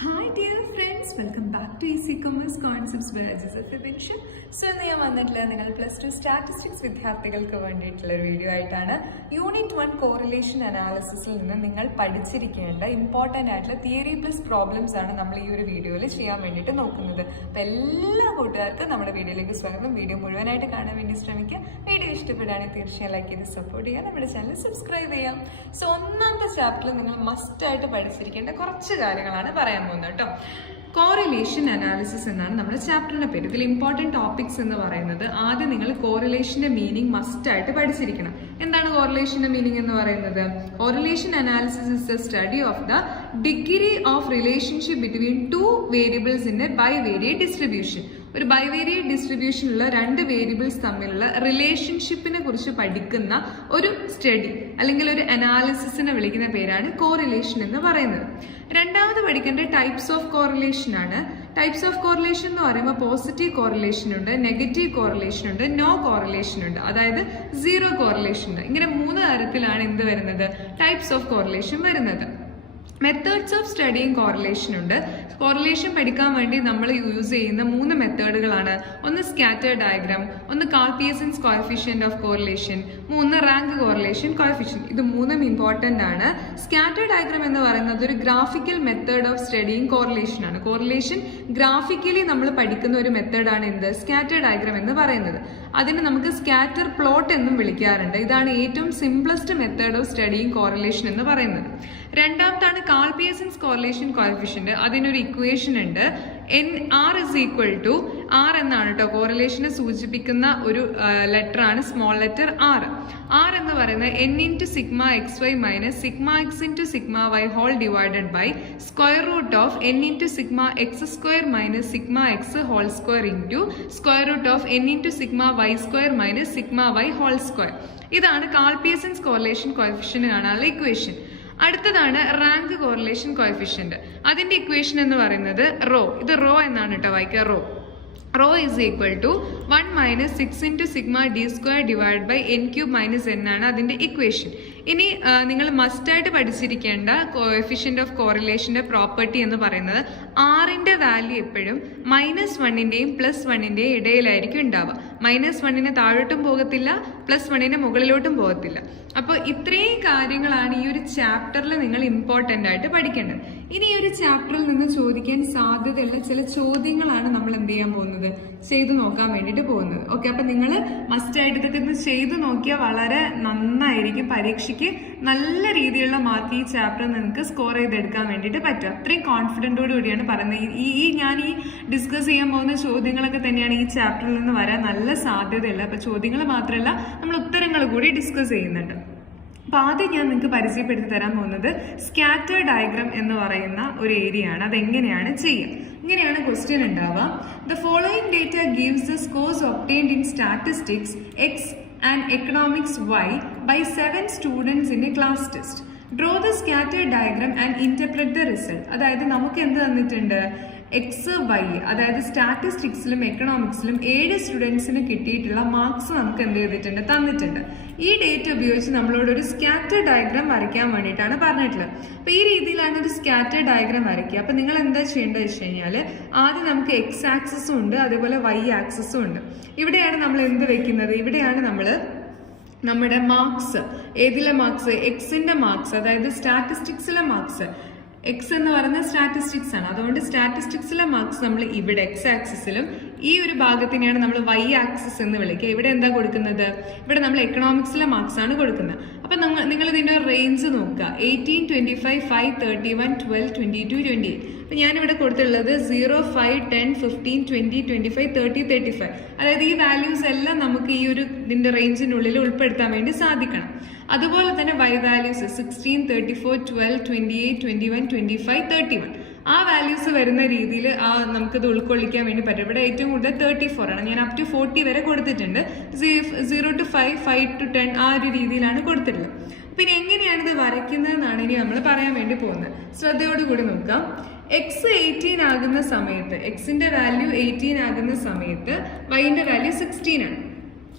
Hi dear friends, welcome back to Easy Commerce Concepts by Ajazat Fibinship. So ഞാൻ വന്നിട്ടുള്ള നിങ്ങൾ +2 statistics വിദ്യാർത്ഥികൾക്ക് വേണ്ടിയിട്ടുള്ള ഒരു വീഡിയോ ആയിട്ടാണ്. യൂണിറ്റ് 1 കോറിലേഷൻ അനാലിസിസിൽ നിന്ന് നിങ്ങൾ പഠിച്ചിരിക്കേണ്ട ഇമ്പോർട്ടൻ്റ് ആയിട്ടുള്ള തിയറി പ്ലസ് പ്രോബ്ലംസ് ആണ് നമ്മൾ ഈ ഒരു വീഡിയോയിൽ ചെയ്യാൻ വേണ്ടിയിട്ട് നോക്കുന്നത്. അപ്പോൾ എല്ലാ കൂട്ടുകാർക്കും നമ്മുടെ വീഡിയോയിലേക്ക് സ്വാഗതം. വീഡിയോ മുഴുവനായിട്ട് കാണാൻ വേണ്ടി ശ്രമിക്കുക. വീഡിയോ ഇഷ്ടപ്പെടുകയാണെങ്കിൽ തീർച്ചയായും ലൈക്ക് ചെയ്ത് സപ്പോർട്ട് ചെയ്യുക, നമ്മുടെ ചാനൽ സബ്സ്ക്രൈബ് ചെയ്യാം. സോ ഒന്നാമത്തെ ചാപ്റ്ററിൽ നിങ്ങൾ മസ്റ്റായിട്ട് പഠിച്ചിരിക്കേണ്ട കുറച്ച് കാര്യങ്ങളാണ് പറയാൻ പോകുന്നത് കേട്ടോ. കോറിലേഷൻ അനാലിസിസ് എന്നാണ് നമ്മുടെ ചാപ്റ്ററിന്റെ പേര്. ഇതിൽ ഇമ്പോർട്ടൻറ്റ് ടോപ്പിക്സ് എന്ന് പറയുന്നത് ആദ്യം നിങ്ങൾ കോറിലേഷന്റെ മീനിങ് മസ്റ്റ് ആയിട്ട് പഠിച്ചിരിക്കണം. എന്താണ് കോറിലേഷന്റെ മീനിങ് എന്ന് പറയുന്നത്? Correlation analysis is the study of the degree of relationship between two variables in A bivariate distribution. ഒരു ബൈവേരിയറ്റ് ഡിസ്ട്രിബ്യൂഷനിലുള്ള രണ്ട് വേരിയബിൾസ് തമ്മിലുള്ള റിലേഷൻഷിപ്പിനെ കുറിച്ച് പഠിക്കുന്ന ഒരു സ്റ്റഡി അല്ലെങ്കിൽ ഒരു അനാലിസിസിനെ വിളിക്കുന്ന പേരാണ് കോറിലേഷൻ എന്ന് പറയുന്നത്. രണ്ടാമത് പഠിക്കേണ്ട ടൈപ്സ് ഓഫ് കോറിലേഷൻ ആണ്. ടൈപ്സ് ഓഫ് കോറിലേഷൻ എന്ന് പറയുമ്പോൾ പോസിറ്റീവ് കോറിലേഷൻ ഉണ്ട്, നെഗറ്റീവ് കോറിലേഷൻ ഉണ്ട്, നോ കോറിലേഷൻ ഉണ്ട്, അതായത് സീറോ കോറിലേഷൻ ഉണ്ട്. ഇങ്ങനെ 3 തരത്തിലാണ് എന്ത് വരുന്നത്? ടൈപ്സ് ഓഫ് കോറിലേഷൻ വരുന്നത്. മെത്തേഡ്സ് ഓഫ് സ്റ്റഡിങ് കോറിലേഷൻ ഉണ്ട്. കോറിലേഷൻ പഠിക്കാൻ വേണ്ടി നമ്മൾ യൂസ് ചെയ്യുന്ന 3 മെത്തേഡുകളാണ്. ഒന്ന് സ്കാറ്റർ ഡയഗ്രാം, ഒന്ന് Karl Pearson's coefficient of correlation, 3 rank correlation coefficient. ഇത് 3ഉം ഇമ്പോർട്ടന്റ് ആണ്. സ്കാറ്റർ ഡയഗ്രാം എന്ന് പറയുന്നത് ഒരു graphical method of studying correlation ആണ്. കോറിലേഷൻ ഗ്രാഫിക്കലി നമ്മൾ പഠിക്കുന്ന ഒരു മെത്തേഡാണ് എന്ത്? സ്കാറ്റർ ഡയഗ്രാം എന്ന് പറയുന്നത്. അതിന് നമുക്ക് സ്കാറ്റർ പ്ലോട്ട് എന്നും വിളിക്കാറുണ്ട്. ഇതാണ് ഏറ്റവും simplest method of studying correlation എന്ന് പറയുന്നത്. രണ്ടാമത്താണ് കാൾ പിയേഴ്സൺസ് കോറിലേഷൻ കോഎഫിഷ്യന്റ്. അതിനൊരു ഇക്വേഷൻ ഉണ്ട്. R is equal to R എന്നാണ് കേട്ടോ. കോറിലേഷനെ സൂചിപ്പിക്കുന്ന ഒരു ലെറ്റർ ആണ് സ്മോൾ ലെറ്റർ R. R എന്ന് പറയുന്നത് n into sigma xy minus sigma x into sigma y whole divided by square root of n into sigma x square minus sigma x whole square into square root of n into sigma y square minus sigma y whole square. ഇതാണ് Karl Pearson's correlation coefficient കാണാനുള്ള equation. അടുത്തതാണ് rank correlation coefficient. അതിന്റെ equation എന്ന് പറയുന്നത് rho. ഇത് rho എന്നാണ് കേട്ടോ വായിക്കുക. Rho is equal to 1 minus 6 into sigma d square divided by n cube minus n ആണ് അതിന്റെ ഇക്വേഷൻ. ഇനി നിങ്ങൾ മസ്റ്റായിട്ട് പഠിച്ചിരിക്കേണ്ട കോഎഫിഷ്യന്റ് ഓഫ് കോറിലേഷന്റെ പ്രോപ്പർട്ടി എന്ന് പറയുന്നത് ആറിന്റെ വാല്യൂ എപ്പോഴും -1ന്റെയും +1ന്റെയും ഇടയിലായിരിക്കും ഉണ്ടാവുക. -1ന് താഴോട്ടും പോകത്തില്ല, +1ന് മുകളിലോട്ടും പോകത്തില്ല. അപ്പോൾ ഇത്രയും കാര്യങ്ങളാണ് ഈ ഒരു ചാപ്റ്ററിൽ നിങ്ങൾ ഇമ്പോർട്ടൻ്റ് ആയിട്ട് പഠിക്കേണ്ടത്. ഇനി ഈ ഒരു ചാപ്റ്ററിൽ നിന്ന് ചോദിക്കാൻ സാധ്യതയുള്ള ചില ചോദ്യങ്ങളാണ് നമ്മൾ എന്ത് ചെയ്യാൻ പോകുന്നത്? ചെയ്തു നോക്കാൻ വേണ്ടിയിട്ട് പോകുന്നത്. ഓക്കെ, അപ്പൊ നിങ്ങൾ മസ്റ്റായിട്ട് ഇതൊക്കെ ഒന്ന് ചെയ്തു നോക്കിയാൽ വളരെ നന്നായിരിക്കും. പരീക്ഷയ്ക്ക് നല്ല രീതിയിലുള്ള മാർക്ക് ഈ ചാപ്റ്റർ നിങ്ങൾക്ക് സ്കോർ ചെയ്തെടുക്കാൻ വേണ്ടിയിട്ട് പറ്റും. അത്രയും കോൺഫിഡൻറ്റോട് കൂടിയാണ് പറയുന്നത്. ഞാൻ ഈ ഡിസ്കസ് ചെയ്യാൻ പോകുന്ന ചോദ്യങ്ങളൊക്കെ തന്നെയാണ് ഈ ചാപ്റ്ററിൽ നിന്ന് വരാൻ നല്ല സാധ്യതയുള്ളത്. അപ്പൊ ചോദ്യങ്ങൾ മാത്രമല്ല, നമ്മൾ ഉത്തരങ്ങൾ കൂടി ഡിസ്കസ് ചെയ്യുന്നുണ്ട്. അപ്പൊ ആദ്യം ഞാൻ നിങ്ങൾക്ക് പരിചയപ്പെടുത്തി തരാൻ പോകുന്നത് സ്കാറ്റർ ഡയഗ്രാം എന്ന് പറയുന്ന ഒരു ഏരിയ ആണ്. അതെങ്ങനെയാണ് ചെയ്യുക? ഇങ്ങനെയാണ് ക്വസ്റ്റ്യൻ ഉണ്ടാവുക. The following data gives the scores obtained in statistics X and economics Y by 7 students in a class test. Draw the scatter diagram and interpret the result. അതായത് നമുക്ക് എന്ത് തന്നിട്ടുണ്ട്? എക്സ് വൈ, അതായത് സ്റ്റാറ്റിസ്റ്റിക്സിലും എക്കണോമിക്സിലും 7 സ്റ്റുഡൻസിന് കിട്ടിയിട്ടുള്ള മാർക്സ് നമുക്ക് എന്ത് ചെയ്തിട്ടുണ്ട്? തന്നിട്ടുണ്ട്. ഈ ഡേറ്റ ഉപയോഗിച്ച് നമ്മളോട് ഒരു സ്കാറ്റർ ഡയഗ്രാം വരയ്ക്കാൻ വേണ്ടിയിട്ടാണ് പറഞ്ഞിട്ടുള്ളത്. അപ്പൊ ഈ രീതിയിലാണ് ഒരു സ്കാറ്റർ ഡയഗ്രാം വരയ്ക്കുക. അപ്പൊ നിങ്ങൾ എന്താ ചെയ്യേണ്ടത് വെച്ച് കഴിഞ്ഞാൽ ആദ്യം നമുക്ക് എക്സ് ആക്സിസും ഉണ്ട്, അതേപോലെ വൈ ആക്സിസും ഉണ്ട്. ഇവിടെയാണ് നമ്മൾ എന്ത് വെക്കുന്നത്? ഇവിടെയാണ് നമ്മൾ നമ്മുടെ മാർക്സ്. ഏതിലെ മാർക്സ്? എക്സിന്റെ മാർക്സ്, അതായത് സ്റ്റാറ്റിസ്റ്റിക്സിലെ മാർക്സ്. എക്സ് എന്ന് പറയുന്നത് സ്റ്റാറ്റിസ്റ്റിക്സ് ആണ്. അതുകൊണ്ട് സ്റ്റാറ്റിസ്റ്റിക്സിലെ മാർക്സ് നമ്മൾ ഇവിടെ എക്സ് ആക്സിസിലും ഈ ഒരു ഭാഗത്തിനെയാണ് നമ്മൾ വൈ ആക്സിസ് എന്ന് വിളിക്കുക. ഇവിടെ എന്താ കൊടുക്കുന്നത്? ഇവിടെ നമ്മൾ എക്കണോമിക്സിലെ മാർക്സ് ആണ് കൊടുക്കുന്നത്. അപ്പൊ നിങ്ങൾ ഇതിന്റെ റേഞ്ച് നോക്കുക. 18, 25, 5, 31, 12, 22, 28. അപ്പൊ ഞാനിവിടെ കൊടുത്തിട്ടുള്ളത് 0, 5, 10, 15, 20, 25, 30, 35. അതായത് ഈ വാല്യൂസ് എല്ലാം നമുക്ക് ഈ ഒരു ഇതിന്റെ റേഞ്ചിനുള്ളിൽ ഉൾപ്പെടുത്താൻ വേണ്ടി സാധിക്കണം. അതുപോലെ തന്നെ വൈ വാല്യൂസ് 16, 34, 12, 28, 21, 25, 31. ആ വാല്യൂസ് വരുന്ന രീതിയിൽ നമുക്കിത് ഉൾക്കൊള്ളിക്കാൻ വേണ്ടി പറ്റും. ഇവിടെ ഏറ്റവും കൂടുതൽ 34 ആണ്. ഞാൻ അപ് ടു 40 വരെ കൊടുത്തിട്ടുണ്ട്. 0 to 5, 5 to 10 ആ ഒരു രീതിയിലാണ് കൊടുത്തിട്ടുള്ളത്. പിന്നെ എങ്ങനെയാണ് ഇത് വരയ്ക്കുന്നതെന്നാണ് ഇനി നമ്മൾ പറയാൻ വേണ്ടി പോകുന്നത്. ശ്രദ്ധയോടുകൂടി നോക്കാം. എക്സ് 18 ആകുന്ന സമയത്ത്, എക്സിന്റെ വാല്യൂ 18 ആകുന്ന സമയത്ത് വൈന്റെ വാല്യൂ 16 ആണ്.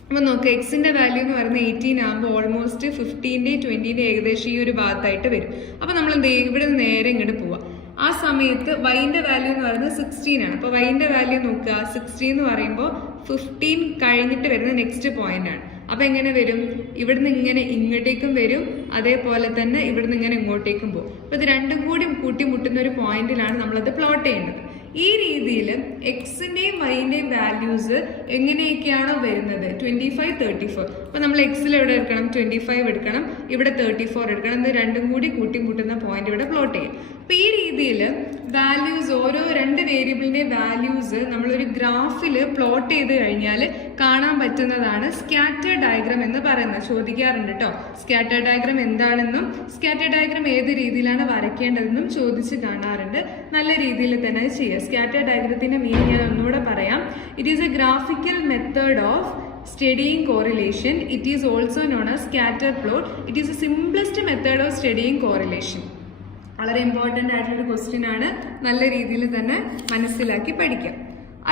അപ്പൊ നോക്കുക, എക്സിന്റെ വാല്യൂ എന്ന് പറയുന്നത് 18 ആകുമ്പോൾ ഓൾമോസ്റ്റ് 15ന്റെയും 20ന്റെയും ഏകദേശം ഈ ഒരു ഭാഗത്തായിട്ട് വരും. അപ്പൊ നമ്മൾ എന്ത് ചെയ്യും? ഇവിടെ നേരെ ഇങ്ങോട്ട് പോവാം. ആ സമയത്ത് വൈൻ്റെ വാല്യൂ എന്ന് പറയുന്നത് 16 ആണ്. അപ്പോൾ വൈൻ്റെ വാല്യൂ നോക്കുക, 16 എന്ന് പറയുമ്പോൾ 15 കഴിഞ്ഞിട്ട് വരുന്ന നെക്സ്റ്റ് പോയിന്റ് ആണ്. അപ്പൊ എങ്ങനെ വരും? ഇവിടുന്ന് ഇങ്ങനെ ഇങ്ങോട്ടേക്കും വരും, അതേപോലെ തന്നെ ഇവിടുന്ന് ഇങ്ങനെ ഇങ്ങോട്ടേക്കും പോകും. അപ്പൊ ഇത് രണ്ടും കൂടി കൂട്ടിമുട്ടുന്ന ഒരു പോയിന്റിലാണ് നമ്മളത് പ്ലോട്ട് ചെയ്യുന്നത്. ഈ രീതിയിൽ എക്സിന്റെയും വൈന്റെയും വാല്യൂസ് എങ്ങനെയൊക്കെയാണോ വരുന്നത് 25, 34. അപ്പൊ നമ്മൾ എക്സിൽ എവിടെ എടുക്കണം? 25 എടുക്കണം, ഇവിടെ 34 എടുക്കണം. ഇത് രണ്ടും കൂടി കൂട്ടിമുട്ടുന്ന പോയിന്റ് ഇവിടെ പ്ലോട്ട് ചെയ്യും. അപ്പൊ ഈ രീതിയിൽ വാല്യൂസ്, ഓരോ രണ്ട് വേരിയബിളിന്റെ വാല്യൂസ് നമ്മളൊരു ഗ്രാഫിൽ പ്ലോട്ട് ചെയ്ത് കഴിഞ്ഞാൽ കാണാൻ പറ്റുന്നതാണ് സ്കാറ്റർ ഡയഗ്രാം എന്ന് പറയുന്നത്. ചോദിക്കാറുണ്ട് കേട്ടോ, സ്കാറ്റർ ഡയഗ്രാം എന്താണെന്നും സ്കാറ്റർ ഡയഗ്രാം ഏത് രീതിയിലാണ് വരയ്ക്കേണ്ടതെന്നും ചോദിച്ച് കാണാറുണ്ട്. നല്ല രീതിയിൽ തന്നെ ചെയ്യുക. സ്കാറ്റർ ഡയഗ്രത്തിന്റെ മീനിങ് ഞാൻ ഒന്നുകൂടെ പറയാം. It is A graphical method of studying correlation. It is also known as scatter plot. It is the simplest method of studying correlation. വളരെ ഇമ്പോർട്ടൻ്റ് ആയിട്ടുള്ളൊരു ക്വസ്റ്റ്യൻ ആണ്. നല്ല രീതിയിൽ തന്നെ മനസ്സിലാക്കി പഠിക്കാം.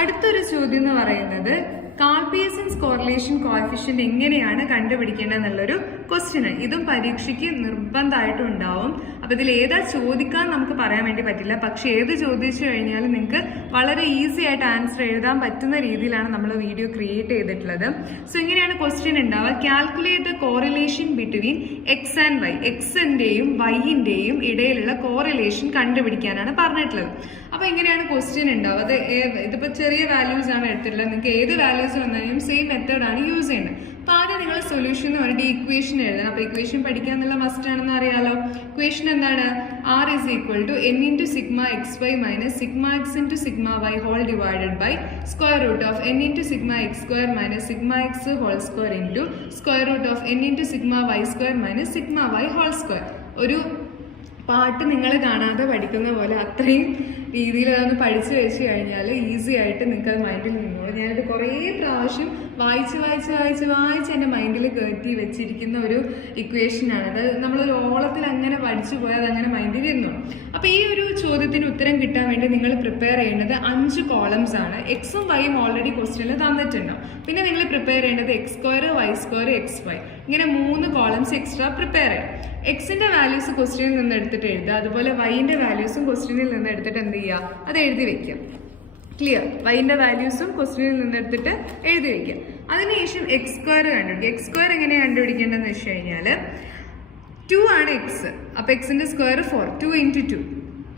അടുത്തൊരു ചോദ്യം എന്ന് പറയുന്നത് കാൾ പിയേഴ്സൺസ് കോറിലേഷൻ കോഎഫിഷ്യന്റ് എങ്ങനെയാണ് കണ്ടുപിടിക്കേണ്ടത് എന്നുള്ളൊരു ക്വസ്റ്റ്യൻ ആണ്. ഇതും പരീക്ഷയ്ക്ക് നിർബന്ധമായിട്ടും ഉണ്ടാവും. അപ്പൊ ഇതിൽ ഏതാ ചോദിക്കാൻ നമുക്ക് പറയാൻ വേണ്ടി പറ്റില്ല, പക്ഷെ ഏത് ചോദിച്ചു കഴിഞ്ഞാലും നിങ്ങൾക്ക് വളരെ ഈസി ആയിട്ട് ആൻസർ എഴുതാൻ പറ്റുന്ന രീതിയിലാണ് നമ്മൾ വീഡിയോ ക്രിയേറ്റ് ചെയ്തിട്ടുള്ളത്. സോ ഇങ്ങനെയാണ് ക്വസ്റ്റ്യൻ ഉണ്ടാവുക. Calculate the correlation between x and y. എക്സിന്റെയും വൈന്റെയും ഇടയിലുള്ള കോറിലേഷൻ കണ്ടുപിടിക്കാനാണ് പറഞ്ഞിട്ടുള്ളത്. അപ്പൊ എങ്ങനെയാണ് ക്വസ്റ്റ്യൻ ഉണ്ടാവുക? അത് ഇതിപ്പോ ചെറിയ വാല്യൂസ് ആണ് എടുത്തിട്ടുള്ളത്. നിങ്ങൾക്ക് ഏത് വാല്യൂസ് വന്നാലും സെയിം മെത്തേഡാണ് യൂസ് ചെയ്യുന്നത്. അപ്പൊ ആദ്യം നിങ്ങൾ സൊല്യൂഷൻ എന്ന് പറഞ്ഞിട്ട് ഇക്വേഷൻ എഴുതണം. അപ്പൊ ഇക്വേഷൻ പഠിക്കാന്നുള്ള മസ്റ്റ് ആണെന്ന് അറിയാലോ. ഇക്വേഷൻ എന്താണ്? R is equal to n into sigma xy minus sigma x into sigma y whole divided by square root of n into sigma x square minus sigma x whole square into square root of n into sigma y square minus sigma y whole square. ഒരു പാട്ട് നിങ്ങൾ കാണാതെ പഠിക്കുന്ന പോലെ അത്രയും രീതിയിൽ അതൊന്ന് പഠിച്ചു വെച്ച് കഴിഞ്ഞാൽ ഈസി ആയിട്ട് നിങ്ങൾക്ക് അത് മൈൻഡിൽ നിന്നോളൂ. ഞാനത് കുറേ പ്രാവശ്യം വായിച്ച് എൻ്റെ മൈൻഡിൽ കയറ്റി വെച്ചിരിക്കുന്ന ഒരു ഇക്വേഷനാണ്. അത് നമ്മളൊരു ഓളത്തിൽ അങ്ങനെ പഠിച്ചു പോയാൽ അതങ്ങനെ മൈൻഡിൽ ഇരുന്നോളൂ. അപ്പോൾ ഈ ഒരു ചോദ്യത്തിന് ഉത്തരം കിട്ടാൻ വേണ്ടി നിങ്ങൾ പ്രിപ്പയർ ചെയ്യേണ്ടത് 5 കോളംസ് ആണ്. എക്സും വൈയും ഓൾറെഡി ക്വസ്റ്റ്യനിൽ തന്നിട്ടുണ്ടാവും. പിന്നെ നിങ്ങൾ പ്രിപ്പയർ ചെയ്യേണ്ടത് X square, Y square, X Y, ഇങ്ങനെ 3 കോളംസ് എക്സ്ട്രാ പ്രിപ്പയർ ചെയ്യും. എക്സിന്റെ വാല്യൂസ് ക്വസ്റ്റ്യനിൽ നിന്ന് എടുത്തിട്ട് എഴുതുക, അതുപോലെ വൈന്റെ വാല്യൂസും ക്വസ്റ്റ്യനിൽ നിന്ന് എടുത്തിട്ട് എന്ത് ചെയ്യുക? അത് എഴുതി വെക്കുക. ക്ലിയർ? വൈന്റെ വാല്യൂസും ക്വസ്റ്റ്യനിൽ നിന്ന് എടുത്തിട്ട് എഴുതി വെക്കുക. അതിനുശേഷം എക്സ് സ്ക്വയർ കണ്ടുപിടിക്കുക. എക്സ് സ്ക്വയർ എങ്ങനെയാണ് കണ്ടുപിടിക്കേണ്ടതെന്ന് വെച്ച് കഴിഞ്ഞാൽ 2 ആണ് എക്സ്, അപ്പൊ എക്സിന്റെ സ്ക്വയർ 4, 2 into 2,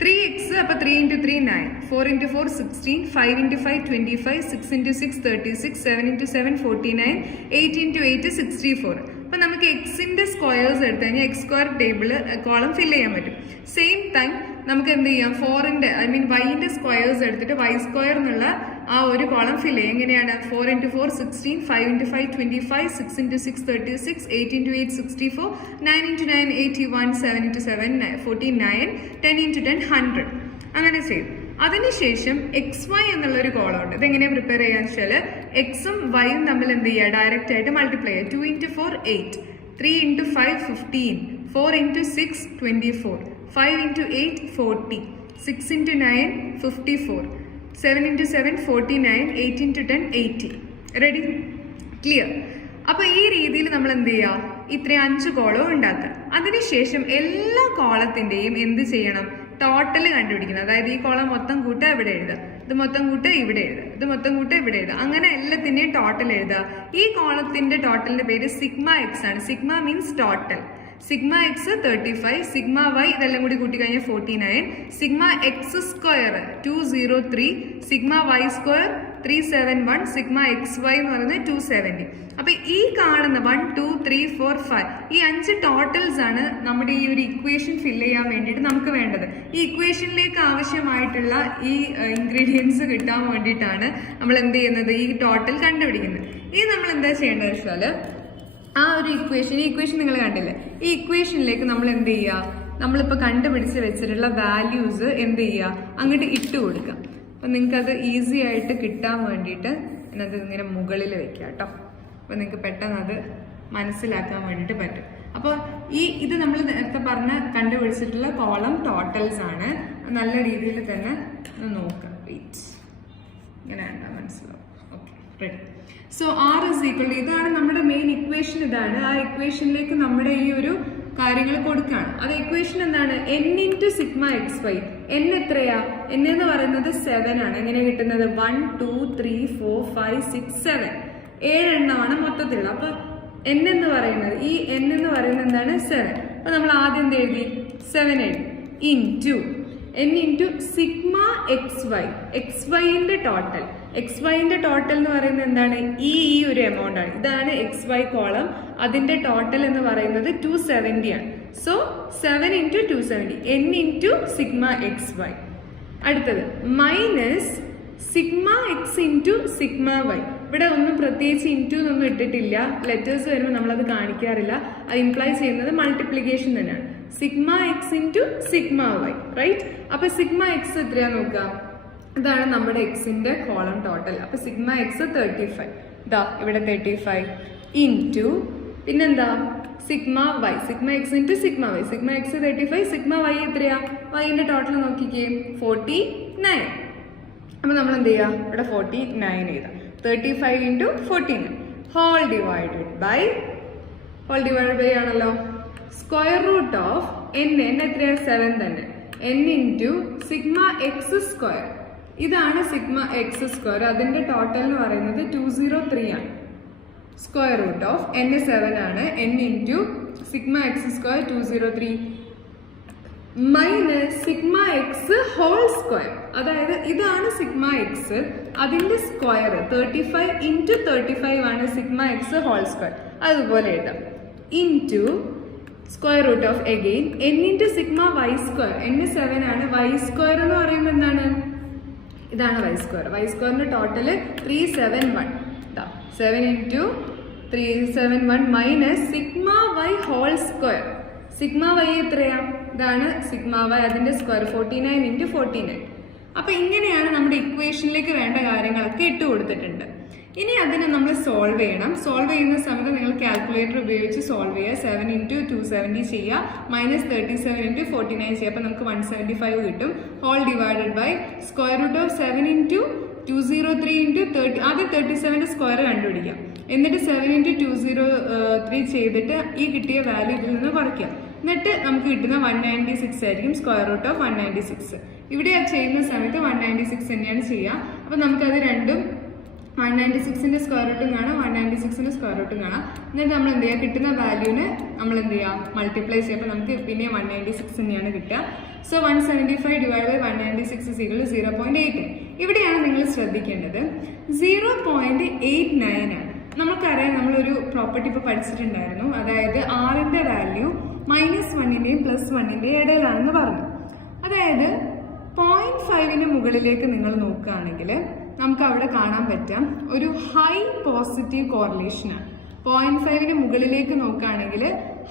3x, അപ്പൊ 3 into 3 9, 4 into 4 16, 5 into 5 25, 6 into 6 36, 7 into 7 49, 8 into 8 64. അപ്പൊ നമുക്ക് എക്സിന്റെ സ്ക്വയേഴ്സ് എടുത്തു കഴിഞ്ഞാൽ X square table column fill ചെയ്യാൻ പറ്റും. സെയിം ടൈം നമുക്ക് എന്ത് ചെയ്യാം? വൈന്റെ സ്ക്വയേഴ്സ് എടുത്തിട്ട് വൈ സ്ക്വയർ എന്നുള്ള ആ ഒരു കോളം ഫില്ല് ചെയ്യും. എങ്ങനെയാണ്? 4 into 4 16, 5 into 5 25, 6 into 6 36, 8 into 8 64, 9 into 9 81, 7 into 7 49, 10 into 10 100. അങ്ങനെ ചെയ്യും. അതിനുശേഷം എക്സ് വൈ എന്നുള്ളൊരു കോളം ഉണ്ട്. ഇതെങ്ങനെയാണ് പ്രിപ്പയർ ചെയ്യാന്ന് വെച്ചാൽ എക്സും വൈയും തമ്മിൽ എന്ത് ചെയ്യുക? ഡയറക്റ്റ് ആയിട്ട് മൾട്ടിപ്ലൈ ചെയ്യുക. 2 into 4 8, 3 into 5 15, 4 into 6 24, 5 into 8 40, 6 into 9 54, 7 into 7 49, 8 into 10 80. Ready? Clear? അപ്പൊ ഈ രീതിയിൽ നമ്മൾ എന്ത് ചെയ്യുക? ഇത്രയും 5 കോളം ഉണ്ടാക്കുക. അതിനുശേഷം എല്ലാ കോളത്തിന്റെയും എന്ത് ചെയ്യണം? ടോട്ടൽ കണ്ടുപിടിക്കണം. അതായത് ഈ കോളം മൊത്തം കൂട്ടുക, ഇവിടെ എഴുതുക, ഇത് മൊത്തം കൂട്ടുക, ഇവിടെ എഴുതുക, ഇത് മൊത്തം കൂട്ടുക, ഇവിടെ എഴുതുക, അങ്ങനെ എല്ലാത്തിന്റെയും ടോട്ടൽ എഴുതുക. ഈ കോളത്തിന്റെ ടോട്ടലിന്റെ പേര് സിഗ്മ എക്സ് ആണ്. Sigma means total. Sigma X 35, sigma Y ഇതെല്ലാം കൂടി കൂട്ടി കഴിഞ്ഞാൽ 49, sigma X square 203, sigma Y square 371, sigma X Y എന്ന് പറയുന്നത് 270. അപ്പൊ ഈ കാണുന്ന 1 2 3 4 5 ഈ 5 ടോട്ടൽസ് ആണ് നമ്മുടെ ഈ ഒരു ഇക്വേഷൻ ഫില്ല് ചെയ്യാൻ വേണ്ടിയിട്ട് നമുക്ക് വേണ്ടത്. ഈ ഇക്വേഷനിലേക്ക് ആവശ്യമായിട്ടുള്ള ഈ ഇൻഗ്രീഡിയൻസ് കിട്ടാൻ വേണ്ടിയിട്ടാണ് നമ്മൾ എന്ത് ചെയ്യുന്നത്? ഈ ടോട്ടൽ കണ്ടുപിടിക്കുന്നത്. ഇനി നമ്മൾ എന്താ ചെയ്യേണ്ടത് വെച്ചാൽ ആ ഒരു ഈ ഇക്വേഷൻ നിങ്ങൾ കണ്ടില്ലേ? ഈ ഇക്വേഷനിലേക്ക് നമ്മൾ എന്ത് ചെയ്യുക? നമ്മളിപ്പോൾ കണ്ടുപിടിച്ച് വെച്ചിട്ടുള്ള വാല്യൂസ് എന്ത് ചെയ്യുക? അങ്ങോട്ട് ഇട്ട് കൊടുക്കുക. അപ്പം നിങ്ങൾക്കത് ഈസി ആയിട്ട് കിട്ടാൻ വേണ്ടിയിട്ട് ഞാനത് ഇങ്ങനെ മുകളിൽ വെക്കാം കേട്ടോ. അപ്പോൾ നിങ്ങൾക്ക് പെട്ടെന്ന് അത് മനസ്സിലാക്കാൻ വേണ്ടിയിട്ട് പറ്റും. അപ്പോൾ ഇത് നമ്മൾ നേരത്തെ പറഞ്ഞ കണ്ടുപിടിച്ചിട്ടുള്ള കോളം ടോട്ടൽസ് ആണ്. നല്ല രീതിയിൽ തന്നെ നോക്കാം. വെയിറ്റ്, ഇങ്ങനെ മനസ്സിലാവും. Okay, ready. So R is equal, ഇതാണ് നമ്മുടെ മെയിൻ ഇക്വേഷൻ. ഇതാണ് ആ ഇക്വേഷനിലേക്ക് നമ്മുടെ ഈ ഒരു കാര്യങ്ങൾ കൊടുക്കുകയാണ്. അത് ഇക്വേഷൻ എന്താണ്? n into sigma xy. n എത്രയാ? n എന്ന് പറയുന്നത് 7 ആണ്. എങ്ങനെ കിട്ടുന്നത്? 1 2 3 4 5 6 7 7 എണ്ണമാണ് മൊത്തത്തിലുള്ള. അപ്പൊ n എന്ന് പറയുന്നത് n എന്ന് പറയുന്നത് എന്താണ്? 7. അപ്പൊ നമ്മൾ ആദ്യം എന്ത് എഴുതി? 7 എഴുതി. n into സിഗ്മ xyന്റെ ടോട്ടൽ. xyന്റെ ടോട്ടൽ എന്ന് പറയുന്നത് എന്താണ്? ഈ ഒരു എമൗണ്ട് ആണ്. ഇതാണ് xy കോളം. അതിന്റെ ടോട്ടൽ എന്ന് പറയുന്നത് 270 ആണ്. So 7 into 270 n into sigma xy. അടുത്തത് minus sigma x into sigma y. ഇവിടെ ഒന്നും പ്രത്യേകിച്ച് ഇൻറ്റു എന്നൊന്നും ഇട്ടിട്ടില്ല. ലെറ്റേഴ്സ് വരുമ്പോൾ നമ്മളത് കാണിക്കാറില്ല. അത് ഇംപ്ലൈ ചെയ്യുന്നത് മൾട്ടിപ്ലിക്കേഷൻ തന്നെയാണ്. Sigma x into sigma y, right? അപ്പൊ സിഗ്മ എക്സ് എത്രയാ നോക്കാം? ഇതാണ് നമ്മുടെ എക്സിന്റെ കോളം ടോട്ടൽ. അപ്പൊ സിഗ്മ എക്സ് 35. ഇതാ ഇവിടെ 35 ഇൻറ്റു പിന്നെന്താ? Sigma y. Sigma x into sigma y. Sigma X 35. Sigma y എത്രയാ? വൈന്റെ ടോട്ടൽ നോക്കിക്കേ, 49. അപ്പൊ നമ്മൾ എന്ത് ചെയ്യാം? ഇവിടെ 49 എഴുതാം. 35 into 49 whole divided by ആണല്ലോ സ്ക്വയർ റൂട്ട് ഓഫ് n എത്രയാ? 7 തന്നെ. n into sigma X square. ഇതാണ് സിഗ്മ എക്സ് സ്ക്വയർ. അതിന്റെ ടോട്ടൽ എന്ന് പറയുന്നത് 203 ആണ്. സ്ക്വയർ റൂട്ട് ഓഫ് n 7 ആണ്. n into sigma X square 203 minus sigma x whole square. അതായത് ഇതാണ് സിഗ്മ എക്സ്, അതിന്റെ സ്ക്വയർ 35 into 35 ആണ് സിഗ്മ എക്സ് ഹോൾ സ്ക്വയർ. അതുപോലെ എഴുതാം. Into square root of again n into sigma Y square. n 7 ആണ്. Y square എന്ന് പറയുമ്പോൾ എന്താണ്? ഇതാണ് വൈ സ്ക്വയർ. വൈ സ്ക്വയറിന്റെ total 371. 7 into 371 minus sigma y whole square. Sigma y എത്രയാ? ഇതാണ് സിഗ്മ വൈ, അതിന്റെ സ്ക്വയർ 49 into 49. അപ്പൊ ഇങ്ങനെയാണ് നമ്മുടെ ഇക്വേഷനിലേക്ക് വേണ്ട കാര്യങ്ങളൊക്കെ ഇട്ട് കൊടുത്തിട്ടുണ്ട്. ഇനി അതിനെ നമ്മൾ സോൾവ് ചെയ്യണം. സോൾവ് ചെയ്യുന്ന സമയത്ത് നിങ്ങൾ കാൽക്കുലേറ്റർ ഉപയോഗിച്ച് സോൾവ് ചെയ്യുക. 7 into 270 ചെയ്യുക, മൈനസ് 37 into 49 ചെയ്യുക. അപ്പൊ നമുക്ക് 175 കിട്ടും. Whole divided by square root of 7 into 203 into 30. ആദ്യം 37ന്റെ സ്ക്വയർ കണ്ടുപിടിക്കാം. എന്നിട്ട് 7 into 203 ചെയ്തിട്ട് ഈ കിട്ടിയ വാല്യൂ ഇതിൽ നിന്ന് കുറയ്ക്കാം. എന്നിട്ട് നമുക്ക് കിട്ടുന്ന 196 ആയിരിക്കും സ്ക്വയർ റൂട്ട് ഓഫ് 196. ഇവിടെ ചെയ്യുന്ന സമയത്ത് 196 തന്നെയാണ് ചെയ്യുക. അപ്പൊ നമുക്കത് രണ്ടും 196ന്റെ സ്ക്വയർ റൂട്ടും കാണാം, 196ന്റെ സ്ക്വയർ റൂട്ടും കാണാം. എന്നിട്ട് നമ്മൾ എന്ത് ചെയ്യുക? കിട്ടുന്ന വാല്യൂന് നമ്മൾ എന്ത് ചെയ്യുക? മൾട്ടിപ്ലൈ ചെയ്യുമ്പോൾ നമുക്ക് പിന്നെ 196 തന്നെയാണ് കിട്ടുക. So 175 divide by 196 is equal to 0.89. ഇവിടെയാണ് നിങ്ങൾ ശ്രദ്ധിക്കേണ്ടത്. 0.89 ആണ്. നമുക്കറിയാം, നമ്മളൊരു പ്രോപ്പർട്ടി ഇപ്പോൾ പഠിച്ചിട്ടുണ്ടായിരുന്നു. അതായത് ആറിന്റെ വാല്യൂ -1ന്റെയും +1ന്റെയും ഇടയിലാണെന്ന് പറഞ്ഞു. അതായത് 0.5ന് മുകളിലേക്ക് നിങ്ങൾ നോക്കുകയാണെങ്കിൽ നമുക്ക് അവിടെ കാണാൻ പറ്റാം ഒരു ഹൈ പോസിറ്റീവ് കോറിലേഷനാണ്. 0.5ന് മുകളിലേക്ക് നോക്കുകയാണെങ്കിൽ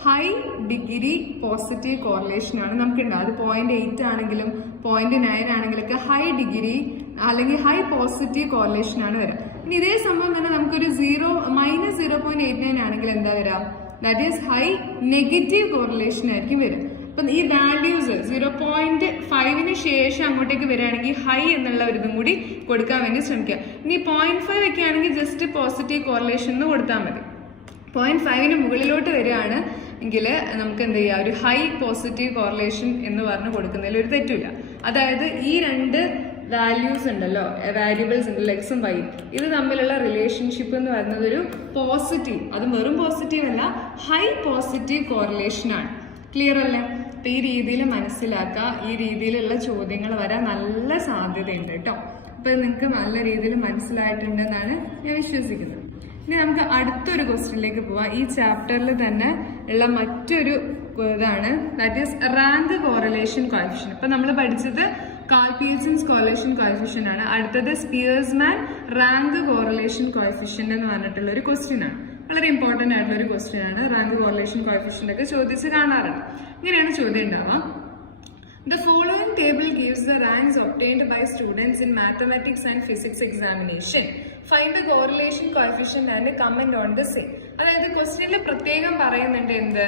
ഹൈ ഡിഗ്രി പോസിറ്റീവ് കോറിലേഷനാണ് നമുക്കുണ്ടാകും. അത് 0.8 ആണെങ്കിലും 0.9 ആണെങ്കിലൊക്കെ ഹൈ ഡിഗ്രി അല്ലെങ്കിൽ ഹൈ പോസിറ്റീവ് കോറിലേഷനാണ് വരിക. ഇനി ഇതേ സംഭവം തന്നെ നമുക്കൊരു -0.89 ആണെങ്കിൽ എന്താ വരാം? That is high negative correlation ആയിരിക്കും വരിക. അപ്പം ഈ വാല്യൂസ് 0.5ന് ശേഷം അങ്ങോട്ടേക്ക് വരികയാണെങ്കിൽ ഹൈ എന്നുള്ള ഒരു ഇതും കൂടി കൊടുക്കാൻ വേണ്ടി ശ്രമിക്കുക. ഇനി 0.5 ഒക്കെ ആണെങ്കിൽ ജസ്റ്റ് പോസിറ്റീവ് കോറിലേഷൻ എന്ന് കൊടുത്താൽ മതി. 0.5ന് മുകളിലോട്ട് വരികയാണ് എങ്കിൽ നമുക്ക് എന്ത് ചെയ്യാം? ഒരു ഹൈ പോസിറ്റീവ് കോറിലേഷൻ എന്ന് പറഞ്ഞ് കൊടുക്കുന്നതിൽ ഒരു തെറ്റില്ല. അതായത് ഈ രണ്ട് വാല്യൂസ് ഉണ്ടല്ലോ, വാരിയബിൾസ് ഉണ്ടല്ലോ, എക്സും വൈ, ഇത് തമ്മിലുള്ള റിലേഷൻഷിപ്പ് എന്ന് പറയുന്നത് ഒരു പോസിറ്റീവ്, അത് വെറും പോസിറ്റീവ് അല്ല, ഹൈ പോസിറ്റീവ് കോറിലേഷൻ ആണ്. ക്ലിയർ അല്ലേ? അപ്പൊ ഈ രീതിയിൽ മനസ്സിലാക്കുക. ഈ രീതിയിലുള്ള ചോദ്യങ്ങൾ വരാൻ നല്ല സാധ്യതയുണ്ട് കേട്ടോ. അപ്പൊ നിങ്ങൾക്ക് നല്ല രീതിയിൽ മനസ്സിലായിട്ടുണ്ടെന്നാണ് ഞാൻ വിശ്വസിക്കുന്നത്. ഇനി നമുക്ക് അടുത്തൊരു ക്വസ്റ്റ്യനിലേക്ക് പോവാം. ഈ ചാപ്റ്ററിൽ തന്നെ ഉള്ള മറ്റൊരു ഇതാണ്, that is rank correlation coefficient. ഇപ്പൊ നമ്മൾ പഠിച്ചത് കാർപിയസൻസ് കോറിലേഷൻ കോഎഫിഷ്യന്റ് ആണ്. അടുത്തത് സ്പിയേഴ്സ്മാൻ റാങ്ക് കോറിലേഷൻ കോഎഫിഷ്യന്റ് എന്ന് പറഞ്ഞിട്ടുള്ള ഒരു ക്വസ്റ്റ്യൻ ആണ്. വളരെ ഇമ്പോർട്ടന്റ് ആയിട്ടുള്ള ഒരു ക്വസ്റ്റ്യൻ ആണ്. റാങ്ക് കോറിലേഷൻ കോഎഫിഷ്യന്റ് ഒക്കെ ചോദിച്ച് കാണാറുണ്ട്. ഇങ്ങനെയാണ് ചോദ്യം ഉണ്ടാവുക. The following table gives the ranks obtained by students in mathematics and physics examination. Find the correlation coefficient and comment on the same. അതായത് ക്വസ്റ്റ്യനിൽ പ്രത്യേകം പറയുന്നുണ്ട് എന്ത്?